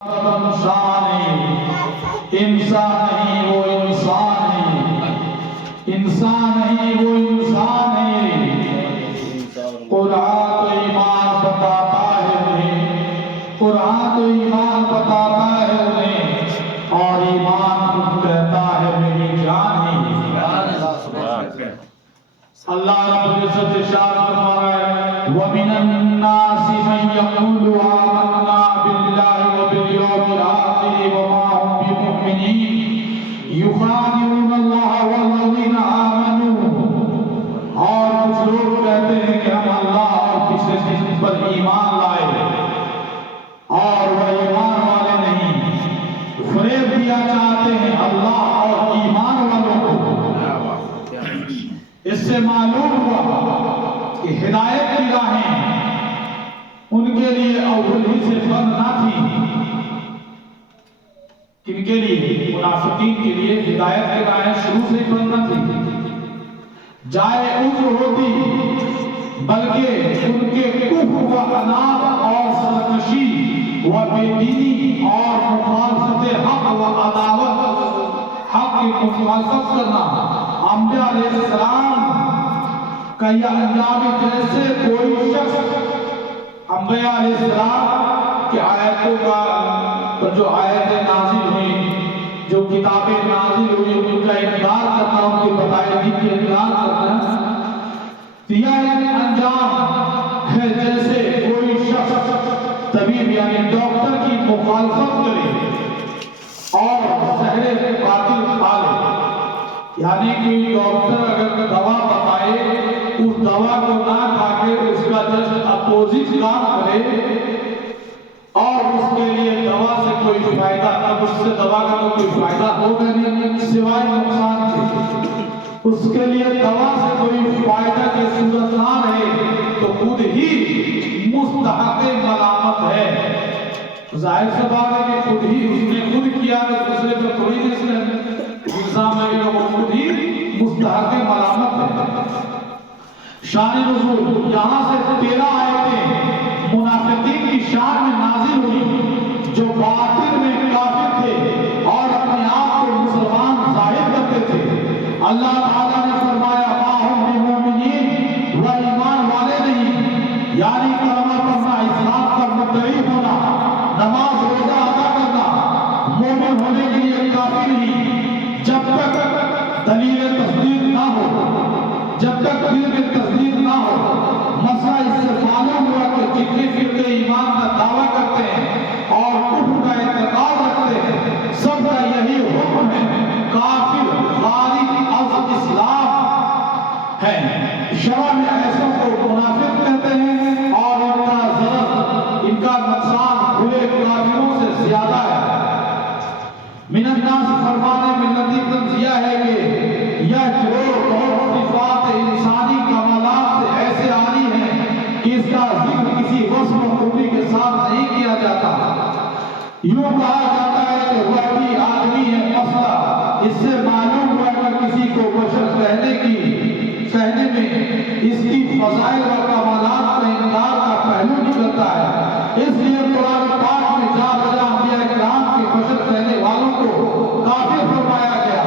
انسان نہیں وہ انسان ہے، انسان نہیں وہ انسان ہے۔ قرآن تو ایمان بتاتا ہے انہیں، قرآن تو ایمان بتاتا ہے انہیں، اور ایمان خود کہتا ہے میری جان ہے۔ اللہ رب العزت ارشاد فرما رہا ہے وَمِنَ النَّاسِ مَن يَقُولُ آمَنَّا بِاللَّهِ وَبِالْيَوْمِ الْآخِرِ وَمَا هُم بِمُؤْمِنِينَ يُخَادِعُونَ اللَّهَ وَالَّذِينَ آمَنُوا، اور کچھ لوگ کہتے ہیں کہ ہم اللہ اور پچھلے دن پر ایمان لائے، اور وہ ایمان والے نہیں، فریب دیا چاہتے ہیں اللہ اور ایمان والوں کو۔ اس سے معلوم ہوا کہ ہدایت کی راہیں ان کے لیے اول ہی سے بند نہ تھی۔ کن کے لیے؟ منافقین کے لیے ہدایت کی راہیں شروع سے ہی بند نہ تھی، جائے عذر ہوتی، بلکہ ان کے کفر و عناد اور سرکشی و بے دینی اور مخالفت حق و عداوت، حق کی مخالفت کرنا، انبیاء علیہ السلام کا یہ انجام جیسے کوئی شخص انبیاء علیہ السلام کی آیتوں کا جو آیتیں نازل ہوئی، جو کتابیں نازل ہوئی، ان کا انکار کرنا، ان کے بتائے دین کا انکار کرنا، یہ انجام ہے جیسے کوئی شخص طبیب یعنی ڈاکٹر کی مخالفت کرے اور زہر قاتل کھا لے۔ یعنی کہ ڈاکٹر اگر دوا بتائے اس دوا کو نہ کھا کے اس کا جسٹ اپوزٹ کام کرے اور اس کے لیے دوا سے کوئی فائدہ، اب اس سے دوا کا کوئی فائدہ ہوگا نہیں سوائے نقصان کے، اس کے لیے دوا سے کوئی فائدہ کی صورت نہ رہے تو خود ہی مستحق ملامت ہے۔ ظاہر سی بات ہے کہ خود ہی اس نے خود کیا تو دوسرے پر تھوڑی نہیں الزام ہے کہ وہ خود ہی مستحق ملامت ہے۔ شان نزول یہاں سے 13 آیتیں منافقین کی شان میں نازل ہوئی، جو باطن میں کافر تھے اور اپنے آپ کو مسلمان ظاہر کرتے تھے۔ اللہ تعالیٰ نے فرمایا ما ہم بمؤمنین، وہ ایمان والے نہیں، یعنی کلمہ پڑھنا، اسلام کا مدعی ہونا، نماز روزہ ادا کرنا، مومن ہونے کے لیے کافی نہیں، جب تک دلیل تصدیق نہ ہو، جب تک دل میں تصدیق نہ ہو۔ مسئلہ اس سے معلوم ہوا کہ جتنے فرقے ایمان کا دعویٰ کرتے ہیں اور کفر کا اعتقاد رکھتے ہیں، سب کا یہی حکم ہے کافر خارج از اسلام ہے۔ شرع میں ایسوں کو منافق کہتے ہیں اور ان کا ضرر، ان کا نقصان کھلے کافروں سے زیادہ ہے۔ من الناس فرمانے میں لطیف تنزیہ ہے کہ یہ جو اور صفات انسانی کمالات سے ایسے عاری ہیں کہ اس کا ذکر کسی وصف و خوبی کے ساتھ نہیں کیا جاتا۔ یوں کہا جاتا ہے کہ وہ بھی آدمی ہے، مسئلہ اس سے معلوم ہوا کہ کسی کو بشر کہنے میں اس کی فضائل و کمالات کا انکار کا پہلو نکلتا ہے۔ اس لیے قرآن پاک میں جا بجا انبیاء کرام کے بشر کہنے والوں کو کافر فرمایا گیا،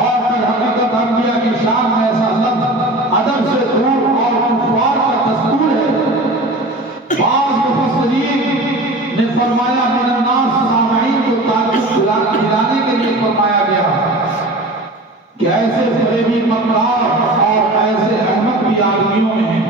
اور در حقیقت انبیاء کی شان میں ایسا لفظ ادب سے دور اور کفار کا دستور ہے۔ بعض مفسرین نے فرمایا من الناس سامعین کو تعجب دلانے کے لیے فرمایا گیا کہ ایسے فریبی مکار اور ایسے احمق بھی آدمیوں میں ہیں۔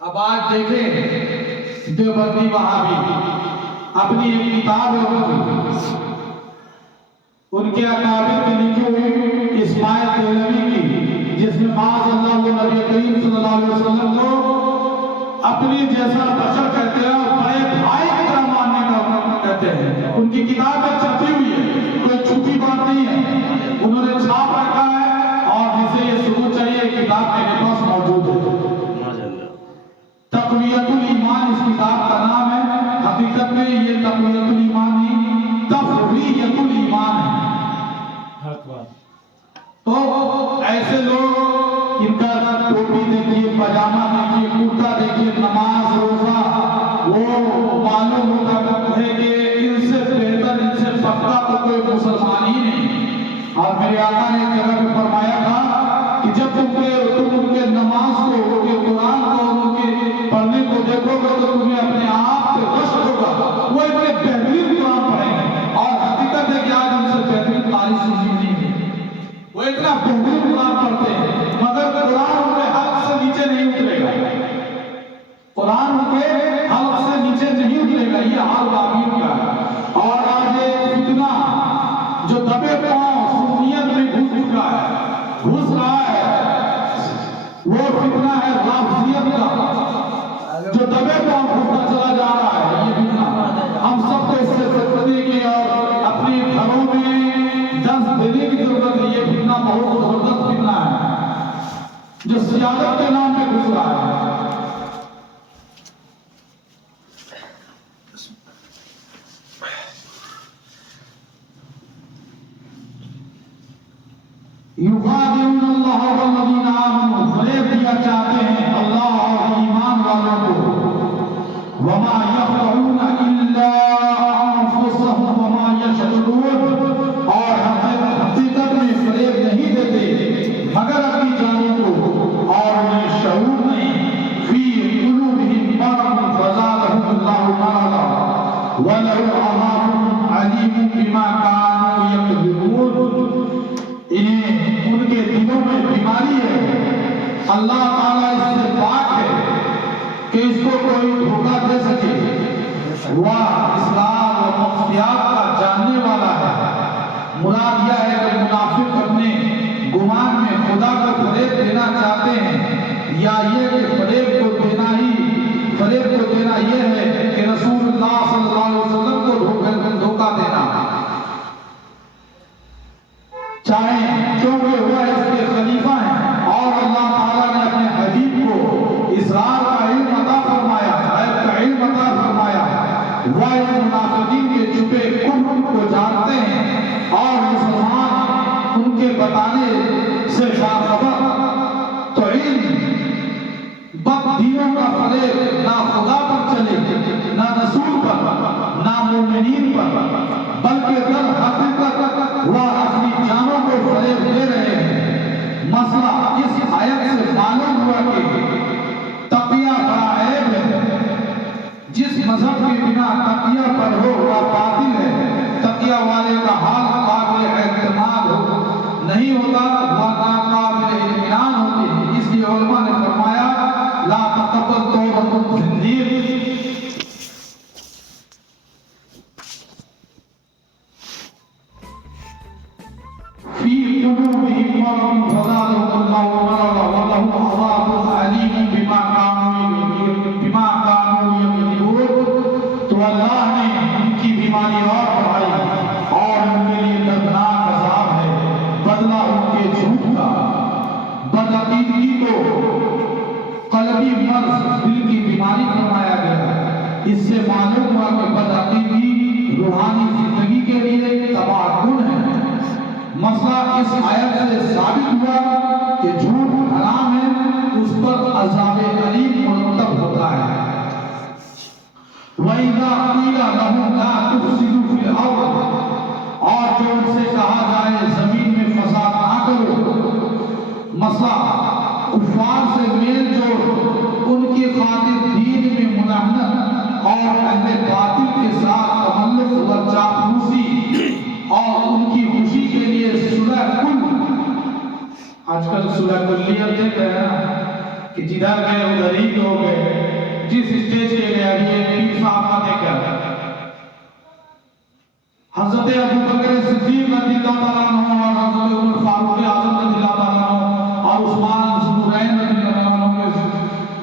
اب آج دیکھیں دیوبندی وہابی اپنی ایک کتاب ہے ان کے اکابر میں لکھی ہوئی اسماعیل دہلوی کی، جس میں معاذ اللہ وہ نبی کریم صلی اللہ علیہ وسلم کو اپنی جیسا بشر کہتے ہیں اور بڑے بھائی کی طرح ماننے کا کہتے ہیں۔ ان کی کتاب میں چھپی ہوئی ہے، کوئی چھپی بات نہیں ہے، انہوں نے چھاپ رکھا ہے، اور جسے یہ ثبوت چاہیے کتاب میرے پاس موجود ہے۔ تقویت الایمان اس کتاب کا نام ہے، حقیقت میں یہ تقویت الایمان نہیں، تفریت الایمان ہے۔ تو ایسے لوگ ان کا ٹوپی دیکھیے، پاجامہ دیکھیے، کرتا دیکھیے، نماز روزہ، وہ معلوم ہوتا ہے کہ اور میرے آقا نے ایک جگہ پہ فرمایا تھا کہ جب تم ان کے نماز کو، ان کے قرآن کو، ان کے پڑھنے کو دیکھو گے تو تمہیں اپنے آپ پہ غش ہوگا، وہ اتنے بہترین قرآن پڑھیں گے، اور حقیقت ہے کہ آج ہم سے بہترین قاری سنی نہیں ہے، وہ اتنا بہترین قرآن پڑھتے ہیں مگر قرآن ان کے حلق سے نیچے نہیں اترے گا، قرآن ان کے حلق سے نیچے نہیں اترے گا، یہ حال باقی کا ہے۔ اور آج ایک فتنہ جو دبے پاؤں سنیت میں گھس چکا ہے، گھس رہا ہے، وہ فتنہ ہے رافضیت کا، جو دبے پاؤں گھستا چلا جا رہا ہے۔ یہ فتنہ ہم سب کو اس سے بچنے کی اور اپنے گھروں میں دست دینے کی ضرورت ہے۔ یہ فتنہ بہت زبردست فتنہ ہے جو سیادت کے نام میں گھس رہا ہے۔ یخادعون اللہ والذین آمنوا، فریب دیا چاہتے ہیں اللہ اور ایمان والوں کو، وما یخدعون الا انفسهم وما یشعرون، اور حقیقت میں فریب نہیں دیتے مگر اپنی جانوں کو، اور انہیں شعور نہیں، فی قلوبہم مرض فزادہم اللہ مرضا ولہم عذاب علیم بما کانوا یکذبون، انہیں ان کے دلوں میں بیماری ہے، اللہ تعالیٰ اس سے پاک ہے کہ اس کو کوئی دھوکہ دے سکے، وہ اسرار و مخفیات کا جاننے والا ہے۔ مراد یہ ہے کہ منافق اپنے گمان میں خدا کو فریب دینا چاہتے ہیں، یا یہ کہ فریب کو دینا یہ ہے کہ رسول اللہ صلی اللہ علیہ وسلم کو دھوکہ دینا، چاہیں کیونکہ وہ اس کے خلیفہ ہیں اور اللہ تعالیٰ نے اپنے حبیب کو اسرار کا علم عطا فرمایا، غیب کا علم عطا فرمایا، وہ ان منافقین کے چھپے کفر کو جانتے ہیں اور مسلمان ان کے بتانے سے باخبر، تو علم بد دینوں کا فریب نہ خدا پر چلے، نہ رسول پر، نہ مومنین پر، بلکہ در حقیقت وہ اپنی جانوں کو فریب دے رہے ہیں۔ مسئلہ اس آیت سے معلوم ہوا کہ تقیہ بڑا عیب ہے، جس مذہب کے بنا تقیہ پر ہو وہ باطل ہے، تقیہ والے کا حال قابل اعتماد نہیں ہوتا، وہ ناقابل اطمینان ہوتے ہیں۔ اس لیے علماء نے فرمایا لا تقبل توبۃ الزندیق، فی قلوبہم مرض فزادہم اللہ مرضا ولہم عذاب علیم بما کانوا یکذبون، تو اللہ نے ان کی بیماری اور بڑھائی اور ان کے لیے دردناک عذاب ہے، بدلہ ان کے جھوٹ کا۔ بدعقیدگی کو قلبی مرض، دل کی بیماری فرمایا گیا، اس سے معلوم ہوا کہ بدعقیدگی روحانی زندگی کے لیے تباہ کن ہے۔ مسئلہ اس آیت سے ثابت ہوا کہ جھوٹ حرام ہے، اس پر عذاب علیم مرتب ہوتا ہے۔ وَإِذَا قِيلَ لَهُمْ لَا تُفْسِدُوا فِي الْأَرْضِ، اور جو ان سے کہا جائے زمین میں فساد نہ کرو، مسئلہ کفار سے میل جوڑ، ان کی خاطر دین میں مداہنت اور اہل باطل کے ساتھ تملق و چاپلوسی اور ان کی خوشی کے لیے صلح کل، آج کل صلح کلیت دیکھ رہے ہیں نا کہ جدھر گئے ادھر ہی ہو گئے، جس اسٹیج کے لئے ابھی پیر صاحب کا دیکھا حضرت ابو بکر صدیق رضی اللہ تعالیٰ عنہ اور حضرت عمر فاروق اعظم رضی اللہ تعالیٰ عنہ اور عثمان ذوالنورین رضی اللہ عنہ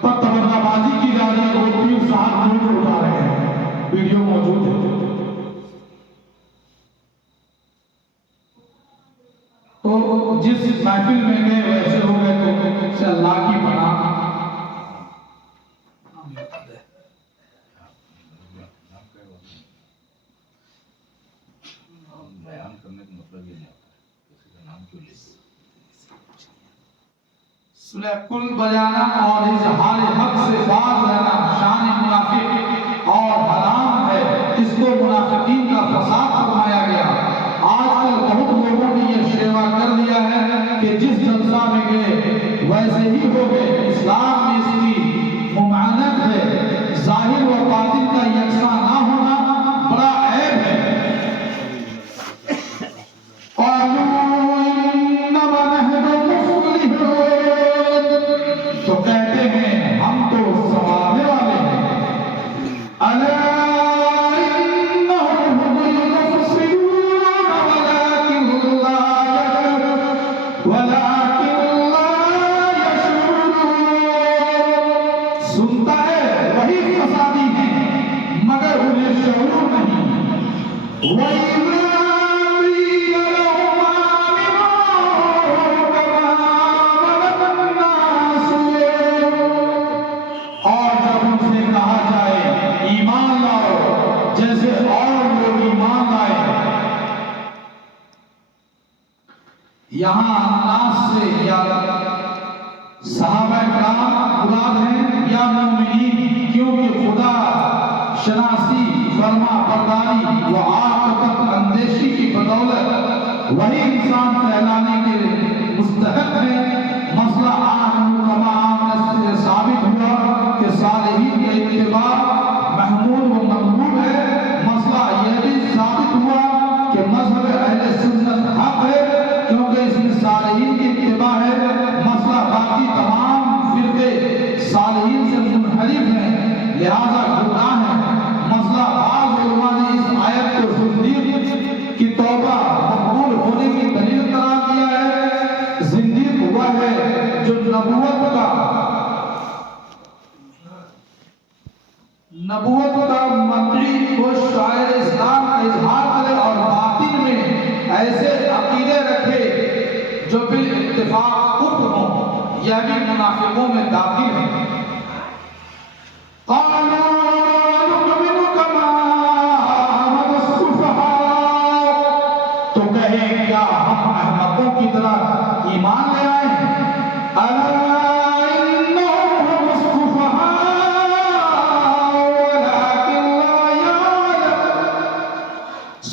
پر تبرہ بازی کی جا رہی ہے، وہ پیر صاحب جھوٹ اٹھا رہے ہیں، ویڈیو موجود ہے۔ تو جس محفل میں گئے ویسے ہو گئے تو سے اللہ کی پناہ۔ بیان کرنے کا مطلب یہ نہیں ہوتا کسی کا نام کیوں لے صلح کل بجانا اور اظہار حق سے باز رہنا شان منافق اور حرام ہے، اس کو منافقین کا فساد فرمایا گیا۔ آج کل بہت لوگوں نے یہ اور جب ان سے کہا جائے ایمان لاؤ جیسے اور لوگ ایمان لائے. یہاں الناس سے یا صحابہ کرام مراد ہیں یا مومنین، کیونکہ خدا شناسی، فرما برداری و عاقبت اندیشی کی بدولت وہی انسان کہلانے کے مستحق ہے. مسئلہ عام سے ثابت ہوا کہ صالحین کے اتباع محمود و مقبول ہے. مسئلہ یہ بھی ثابت ہوا کہ مذہب اہل سنت حق ہے کیونکہ اس میں صالحین کی اتباع ہے. مسئلہ باقی تمام فرقے صالحین سے منحرف ہیں لہذا گمراہ ہیں. مسئلہ بعض علماء نے اس آیت کو زندیق کی توبہ مقبول ہونے کی دلیل قرار دیا ہے. زندیق ہوا ہے جو نبوت کا منطقی کو شاعر اسلام کا اظہار کرے اور باطن میں ایسے عقیدے رکھے جو بالاتفاق کفر ہوں. یہ بھی منافقوں میں داخل ہے. تو کہیں کیا ہم احمقوں کی طرح ایمان لے آئے ہیں؟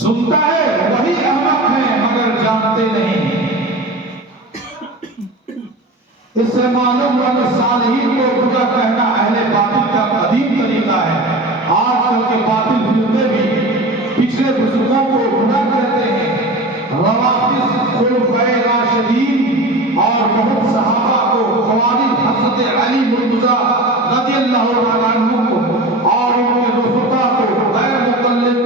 سنتا ہے وہی احمق ہے مگر جانتے نہیں. اس سے معلوم ہوا کہ صالحین کو برا کہنا اہل باطل کا قدیم طریقہ ہے. آج کل کے باطل فرقے بھی پچھلے بزرگوں کو برا کہتے ہیں. روافض، خلفائے راشدین اور بہت صحابہ کو، خوارج حضرت علی مرتضیٰ رضی اللہ عنہ کو اور ان کے رفقا کو غیر مقلد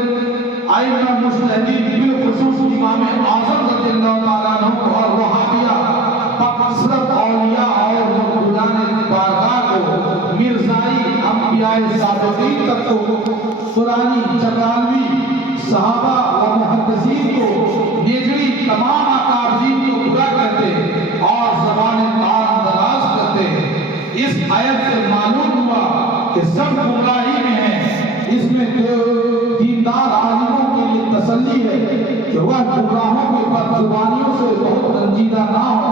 ائمہ مجتہدین بالخصوص امام اعظم رضی اللہ عنہ اور وہابیہ بکثرت اولیاء اور مقبولان بارگاہ کو، مرزائی انبیاء سابقین تک کو، قرآنی چکالوی صحابہ و محدثین کو، نیجڑی تمام اکابرین کو برا کہتے اور زبان تان دراز کرتے ہیں. اس آیت سے معلوم ہوا کہ سب گمراہی میں ہیں. اس میں دیندار عالموں کے لیے تسلی ہے کہ وہ گمراہوں کی بدزبانیوں سے بہت رنجیدہ نہ ہو.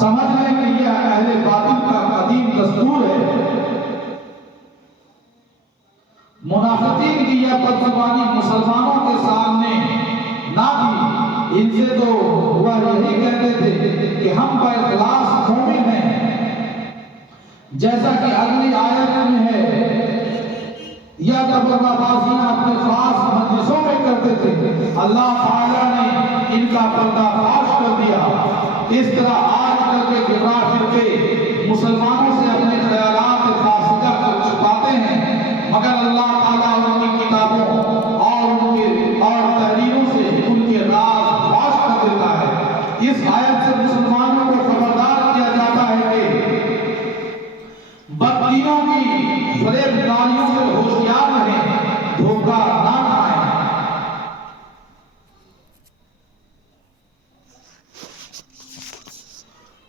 سمجھ لیں کہ یہ اہل باطل کا قدیم دستور ہے. منافقین کی یہ بدزبانی مسلمانوں کے سامنے نہ تھی. ان سے تو وہ یہی کہتے تھے کہ ہم با اخلاص مومن ہیں، جیسا کہ اگلی آیت میں ہے. یا تبرہ بازی اپنے خاص مجلسوں میں کرتے تھے. اللہ تعالیٰ نے ان کا پردہ فاش کر دیا. اس طرح آج کل کے گمراہ فرقے مسلمانوں سے اپنے خیالات فاسدہ کو چھپاتے ہیں مگر اللہ تعالیٰ ان کی کتابوں اور تحریروں سے ان کے راز فاش کر دیتا ہے. اس آیت سے مسلمانوں کو خبردار کیا جاتا ہے کہ بددینوں کی فریب کاریوں سے ہوشیار رہیں، دھوکہ نہ کھائیں.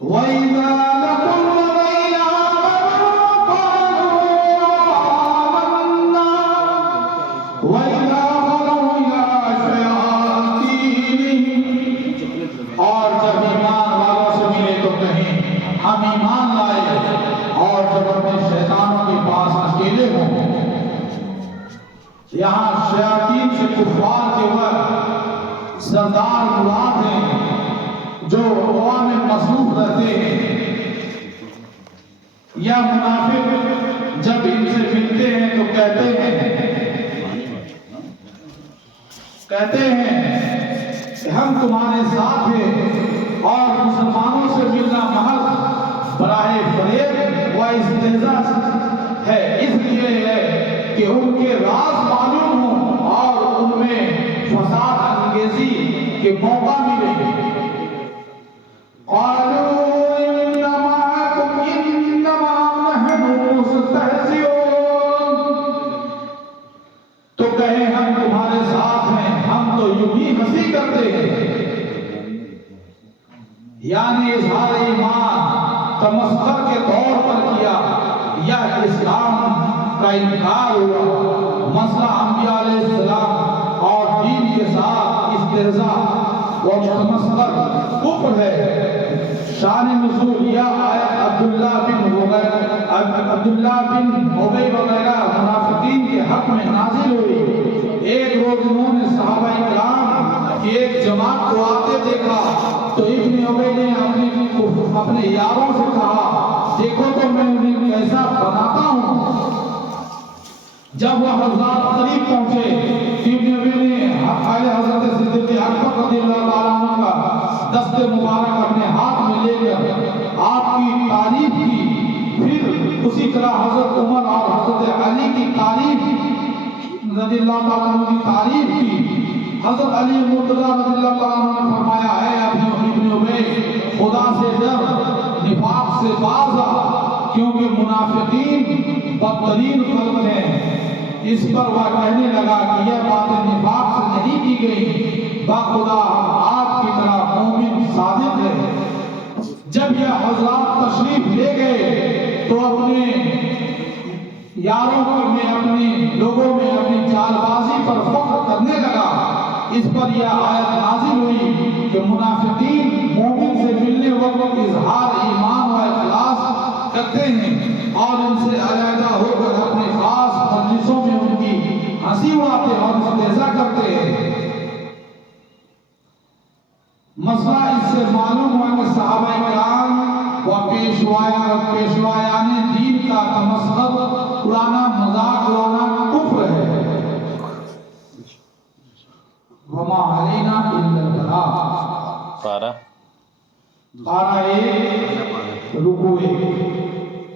وَإِذَا لَقُوا الَّذِينَ آمَنُوا قَالُوا آمَنَّا وَإِذَا خَلَوْا إِلَىٰ شَيَاطِينِهِمْ، اور جب ایمان والوں سے ملے تو کہیں ہم ایمان لائے، اور جب اپنے شیطانوں کے پاس اکیلے ہوں. یہاں شیاطین سے کفار کے وقت سردار مراد ہیں جو عوام میں مصروف رہتے ہیں. یا منافق جب ان سے ملتے ہیں تو کہتے ہیں کہ ہم تمہارے ساتھ ہیں، اور مسلمانوں سے ملنا محض براہ فریب و استہزاء ہے. اس لیے ہے کہ ان کے راز معلوم ہوں اور ان میں فساد انگیزی کے موقع ملے. قالوا انما نحن مستہزئون، تو کہیں ہم تمہارے ساتھ ہیں، ہم یعنی اظہار ایمان تمسخر کے طور پر کیا یا اسلام کا انکار ہوا۔ مسئلہ انبیاء علیہ السلام اور دین کے ساتھ استہزاء و تمسخر کفر ہے۔ شان نزول یہ آیت عبداللہ بن ابی وغیرہ منافقین کے حق میں نازل ہوئی۔ ایک روز انہوں نے صحابہ کرام کی ایک جماعت کو آتے دیکھا تو ابن ابی نے اپنے یاروں سے کہا دیکھو تو میں انہیں کیسا بناتا ہوں۔ جب وہ حضرات قریب پہنچے ابن ابی نے حضرت صدیق اکبر رضی اللہ تعالیٰ عنہ کا دست مبارک اپنے ہاتھ میں لے کر آپ کی تعریف کی، پھر اسی طرح حضرت عمر اور حضرت علی کی تعریف رضی اللہ تعالیٰ عنہ کی تعریف کی۔ حضرت علی مرتضیٰ رضی اللہ تعالیٰ عنہ نے فرمایا ہے ابن ابی خدا سے ڈر، نفاق سے باز آ، کیونکہ منافقین بدترین خلق ہیں۔ اس پر وہ کہنے لگا کہ یہ باتیں نفاق سے نہیں کی گئی، باخدا آپ کی طرح مومن صادق ہے۔ جب یہ حضرات تشریف لے گئے تو اپنے یاروں میں اپنے لوگوں میں اپنی چال بازی پر فخر کرنے لگا۔ اس پر یہ آیت نازل ہوئی کہ منافقین مومن سے ملنے وقت اظہار ایمان و اخلاص کرتے ہیں اور ان سے علیحدہ ہو کر اپنے خاص مجلسوں میں ان کی ہنسی اڑاتے اور استہزاء کرتے ہیں۔ مسئلہ اس سے معلوم ہوا کہ صحابہ کرام و پیشوایان دین کا تمسخر اڑانا، مذاق اڑانا کفر ہے۔ وما علینا الا البلاغ۔ پارہ پارہ 1 رکوع 1۔